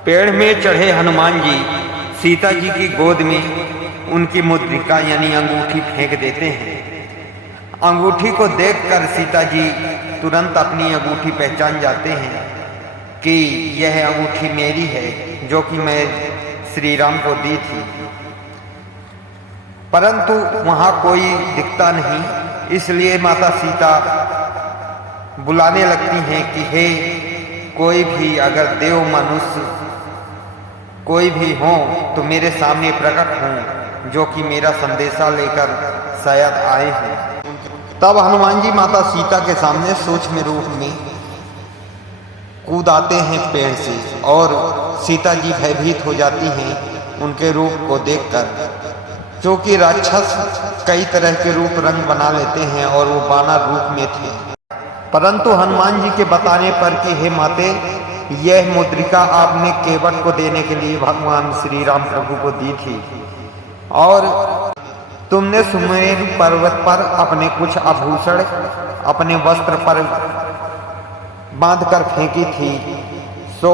पेड़ में चढ़े हनुमान जी सीता जी की गोद में उनकी मुद्रिका यानी अंगूठी फेंक देते हैं। अंगूठी को देखकर सीता जी तुरंत अपनी अंगूठी पहचान जाते हैं कि यह अंगूठी मेरी है, जो कि मैं श्री राम को दी थी। परंतु वहां कोई दिखता नहीं, इसलिए माता सीता बुलाने लगती हैं कि हे कोई भी अगर देव मनुष्य कोई भी हो तो मेरे सामने प्रकट हो, जो कि मेरा संदेशा लेकर शायद आए हैं। तब हनुमान जी माता सीता के सामने सूक्ष्म रूप में कूद आते हैं पेड़ से, और सीता जी भयभीत हो जाती हैं उनके रूप को देखकर, क्योंकि राक्षस कई तरह के रूप रंग बना लेते हैं और वो वानर रूप में थे। परंतु हनुमान जी के बताने पर कि हे माते, यह मुद्रिका आपने केवट को देने के लिए भगवान श्री राम प्रभु को दी थी, और तुमने सुमेरु पर्वत पर अपने कुछ आभूषण अपने वस्त्र पर बांधकर फेंकी थी। सो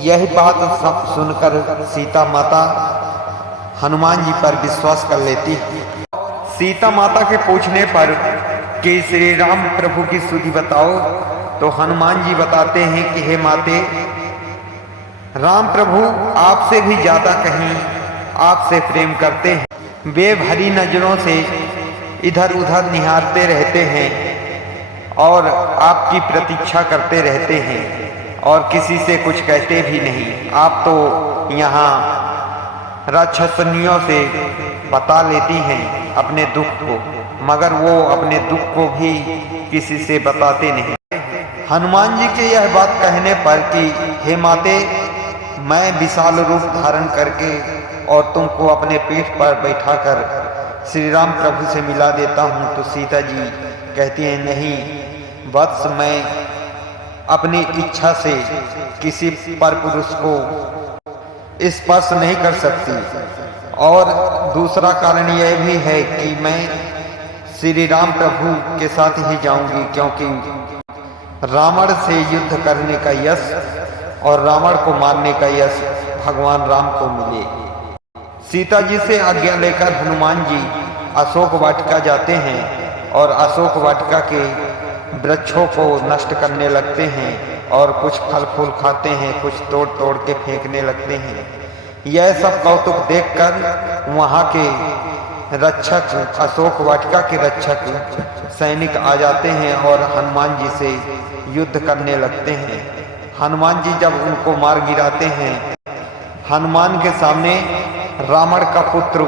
यही बात सब सुनकर सीता माता हनुमान जी पर विश्वास कर लेती है। सीता माता के पूछने पर कि श्री राम प्रभु की स्तुति बताओ, तो हनुमान जी बताते हैं कि हे माते, राम प्रभु आपसे भी ज्यादा कहीं आपसे प्रेम करते हैं। वे भरी नजरों से इधर उधर निहारते रहते हैं और आपकी प्रतीक्षा करते रहते हैं, और किसी से कुछ कहते भी नहीं। आप तो यहाँ राक्षसनियों से बता लेती हैं अपने दुख को, मगर वो अपने दुख को भी किसी से बताते नहीं। हनुमान जी के यह बात कहने पर कि हे माते, मैं विशाल रूप धारण करके और तुमको अपने पीठ पर बैठाकर श्री राम प्रभु से मिला देता हूँ, तो सीता जी कहती हैं नहीं वत्स, मैं अपनी इच्छा से किसी पर पुरुष को स्पर्श नहीं कर सकती। और दूसरा कारण यह भी है कि मैं श्री राम प्रभु के साथ ही जाऊंगी, क्योंकि रावण से युद्ध करने का यश और रावण को मारने का यश भगवान राम को मिले। सीता जी से आज्ञा लेकर हनुमान जी अशोक वाटिका जाते हैं और अशोक वाटिका के वृक्षों को नष्ट करने लगते हैं, और कुछ फल फूल खाते हैं, कुछ तोड़ तोड़ के फेंकने लगते हैं। यह सब कौतुक देखकर वहां के रक्षक, अशोक वाटिका के रक्षक सैनिक आ जाते हैं और हनुमान जी से युद्ध करने लगते हैं। हनुमान जी जब उनको मार गिराते हैं, हनुमान के सामने रावण का पुत्र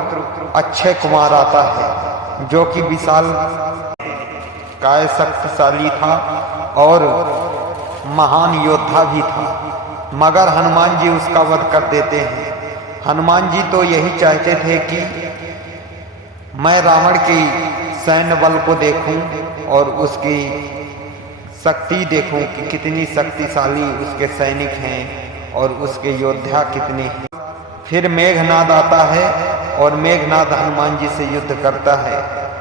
अक्षय कुमार आता है, जो कि विशाल काय शक्तिशाली था और महान योद्धा भी था, मगर हनुमान जी उसका वध कर देते हैं। हनुमान जी तो यही चाहते थे कि मैं रावण की सैन्य बल को देखूं और उसकी शक्ति देखूं कि कितनी शक्तिशाली उसके सैनिक हैं और उसके योद्धा कितने हैं। फिर मेघनाद आता है और मेघनाद हनुमान जी से युद्ध करता है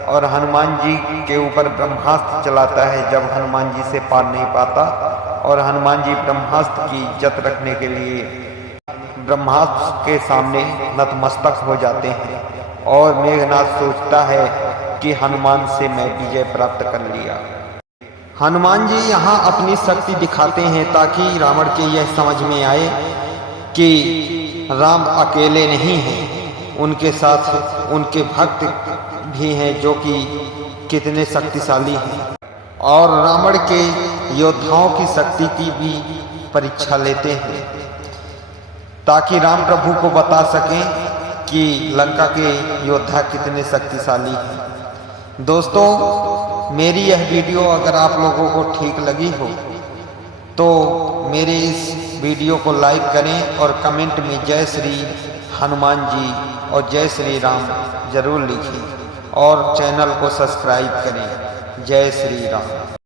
और हनुमान जी के ऊपर ब्रह्मास्त्र चलाता है। जब हनुमान जी से पार नहीं पाता और हनुमान जी ब्रह्मास्त्र की इज्जत रखने के लिए ब्रह्मास्त्र के सामने नतमस्तक हो जाते हैं, और मेघनाद सोचता है कि हनुमान से मैं विजय प्राप्त कर लिया। हनुमान जी यहाँ अपनी शक्ति दिखाते हैं ताकि रावण के यह समझ में आए कि राम अकेले नहीं हैं, उनके साथ उनके भक्त भी हैं जो कि कितने शक्तिशाली हैं, और रावण के योद्धाओं की शक्ति की भी परीक्षा लेते हैं ताकि राम प्रभु को बता सकें कि लंका के योद्धा कितने शक्तिशाली हैं। दोस्तों, मेरी यह वीडियो अगर आप लोगों को ठीक लगी हो तो मेरे इस वीडियो को लाइक करें और कमेंट में जय श्री हनुमान जी और जय श्री राम जरूर लिखें, और चैनल को सब्सक्राइब करें। जय श्री राम।